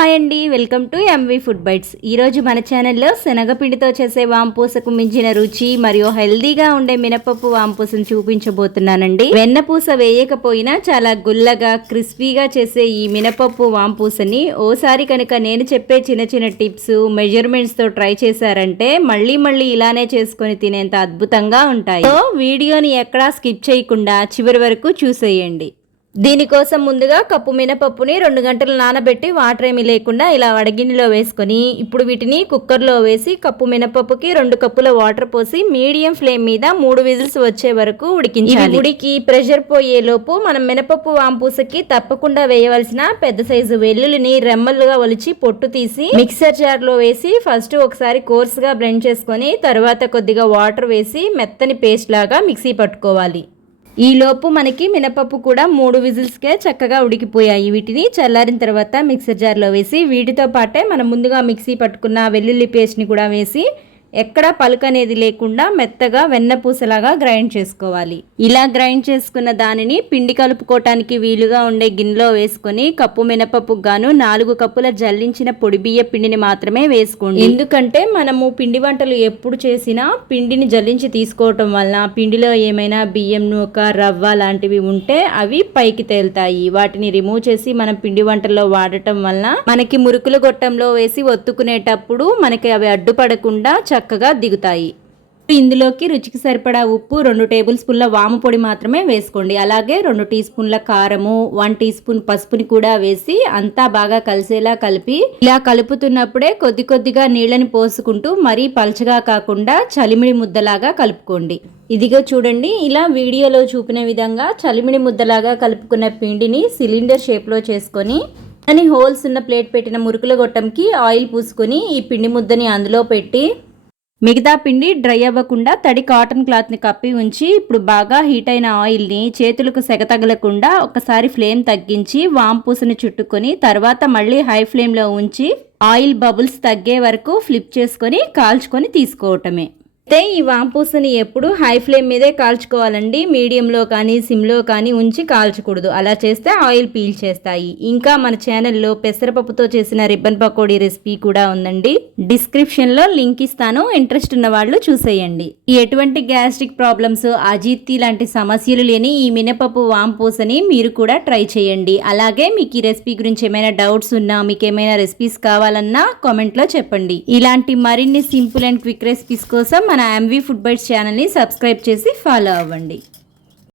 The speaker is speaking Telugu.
హాయ్ అండి, welcome to MV food bites. ఈరోజు మన ఛానల్లో శనగపిండితో చేసే వాంపూసకు మించిన రుచి మరియు హెల్దీగా ఉండే మినపప్పు వాంపూసను చూపించబోతున్నానండి. వెన్నపూస వేయకపోయినా చాలా గుల్లగా క్రిస్పీగా చేసే ఈ మినపప్పు వాంపూసని ఓసారి కనుక నేను చెప్పే చిన్న చిన్న టిప్స్ మెజర్మెంట్స్తో ట్రై చేశారంటే మళ్ళీ ఇలానే చేసుకొని తినేంత అద్భుతంగా ఉంటాయి. సో వీడియోని ఎక్కడా స్కిప్ చేయకుండా చివరి వరకు చూసేయండి. దీనికోసం ముందుగా కప్పు మినపప్పుని 2 గంటలు నానబెట్టి వాటర్ ఏమీ లేకుండా ఇలా వడగిన్నెలో వేసుకొని ఇప్పుడు వీటిని కుక్కర్లో వేసి కప్పు మినపప్పుకి 2 కప్పుల వాటర్ పోసి మీడియం ఫ్లేమ్ మీద 3 విజిల్స్ వచ్చే వరకు ఉడికించాలి. ఉడికి ప్రెషర్ పోయేలోపు మనం మినపప్పు వాంపూసకి తప్పకుండా వేయవలసిన పెద్ద సైజు వెల్లుల్లిని రెమ్మలుగా ఒలిచి పొట్టు తీసి మిక్సర్ జార్లో వేసి ఫస్ట్ ఒకసారి కోర్స్గా బ్లెండ్ చేసుకొని తర్వాత కొద్దిగా వాటర్ వేసి మెత్తని పేస్ట్ లాగా మిక్సీ పట్టుకోవాలి. ఈలోపు మనకి మినపప్పు కూడా 3 విజిల్స్కే చక్కగా ఉడికిపోయాయి. వీటిని చల్లారిన తర్వాత మిక్సర్ జార్లో వేసి వీటితో పాటే మనం ముందుగా మిక్సీ పట్టుకున్న వెల్లుల్లి పేస్ట్ని కూడా వేసి ఎక్కడ పలుకు అనేది లేకుండా మెత్తగా వెన్నపూసలాగా గ్రైండ్ చేసుకోవాలి. ఇలా గ్రైండ్ చేసుకున్న దానిని పిండి కలుపుకోవటానికి వీలుగా ఉండే గిన్నెలో వేసుకొని కప్పు మినపప్పుకు గాను 4 కప్పుల జల్లించిన పొడి బియ్య పిండిని మాత్రమే వేసుకోండి. ఎందుకంటే మనము పిండి వంటలు ఎప్పుడు చేసినా పిండిని జల్లించి తీసుకోవటం వలన పిండిలో ఏమైనా బియ్యం నూక రవ్వ లాంటివి ఉంటే అవి పైకి తేలుతాయి. వాటిని రిమూవ్ చేసి మనం పిండి వంటల్లో వాడటం వలన మనకి మురుకుల గొట్టంలో వేసి ఒత్తుకునేటప్పుడు మనకి అవి అడ్డుపడకుండా చక్కగా దిగుతాయి. ఇందులోకి రుచికి సరిపడా ఉప్పు, 2 టేబుల్ స్పూన్ల వాము పొడి మాత్రమే వేసుకోండి. అలాగే 2 టీ స్పూన్ల కారము, 1 టీ స్పూన్ పసుపుని కూడా వేసి అంతా బాగా కలిసేలా కలిపి ఇలా కలుపుతున్నప్పుడే కొద్దిగా నీళ్ళని పోసుకుంటూ మరీ పలచగా కాకుండా చలిమిడి ముద్దలాగా కలుపుకోండి. ఇదిగో చూడండి, ఇలా వీడియోలో చూపిన విధంగా చలిమిడి ముద్దలాగా కలుపుకున్న పిండిని సిలిండర్ షేప్లో చేసుకొని హోల్స్ ఉన్న ప్లేట్ పెట్టిన మురుకుల గొట్టంకి ఆయిల్ పూసుకొని ఈ పిండి ముద్దని అందులో పెట్టి మిగతా పిండి డ్రై అవ్వకుండా తడి కాటన్ క్లాత్ని కప్పి ఉంచి ఇప్పుడు బాగా హీట్ అయిన ఆయిల్ని చేతులకు సెగ తగలకుండా ఒకసారి ఫ్లేమ్ తగ్గించి వాంపూసని చుట్టుకొని తర్వాత మళ్ళీ హై ఫ్లేమ్లో ఉంచి ఆయిల్ బబుల్స్ తగ్గే వరకు ఫ్లిప్ చేసుకొని కాల్చుకొని తీసుకోవటమే. అయితే ఈ వాంపూసని ఎప్పుడు హై ఫ్లేమ్ మీదే కాల్చుకోవాలండి. మీడియంలో కానీ సిమ్లో కానీ ఉంచి కాల్చకూడదు. అలా చేస్తే ఆయిల్ పీల్ చేస్తాయి. ఇంకా మన ఛానల్లో పెసరపప్పుతో చేసిన రిబ్బన్ పకోడీ రెసిపీ కూడా ఉందండి. డిస్క్రిప్షన్లో లింక్ ఇస్తాను, ఇంట్రెస్ట్ ఉన్న వాళ్ళు చూసేయండి. ఎటువంటి గ్యాస్ట్రిక్ ప్రాబ్లమ్స్, అజీర్తి లాంటి సమస్యలు లేని ఈ మినపప్పు వాంపూసని మీరు కూడా ట్రై చేయండి. అలాగే మీకు ఈ రెసిపీ గురించి ఏమైనా డౌట్స్ ఉన్నా, మీకు ఏమైనా రెసిపీస్ కావాలన్నా కామెంట్లో చెప్పండి. ఇలాంటి మరిన్ని సింపుల్ అండ్ క్విక్ రెసిపీస్ కోసం మన ఎంవి ఫుడ్ బైట్స్ ఛానల్ని సబ్స్క్రైబ్ చేసి ఫాలో అవ్వండి.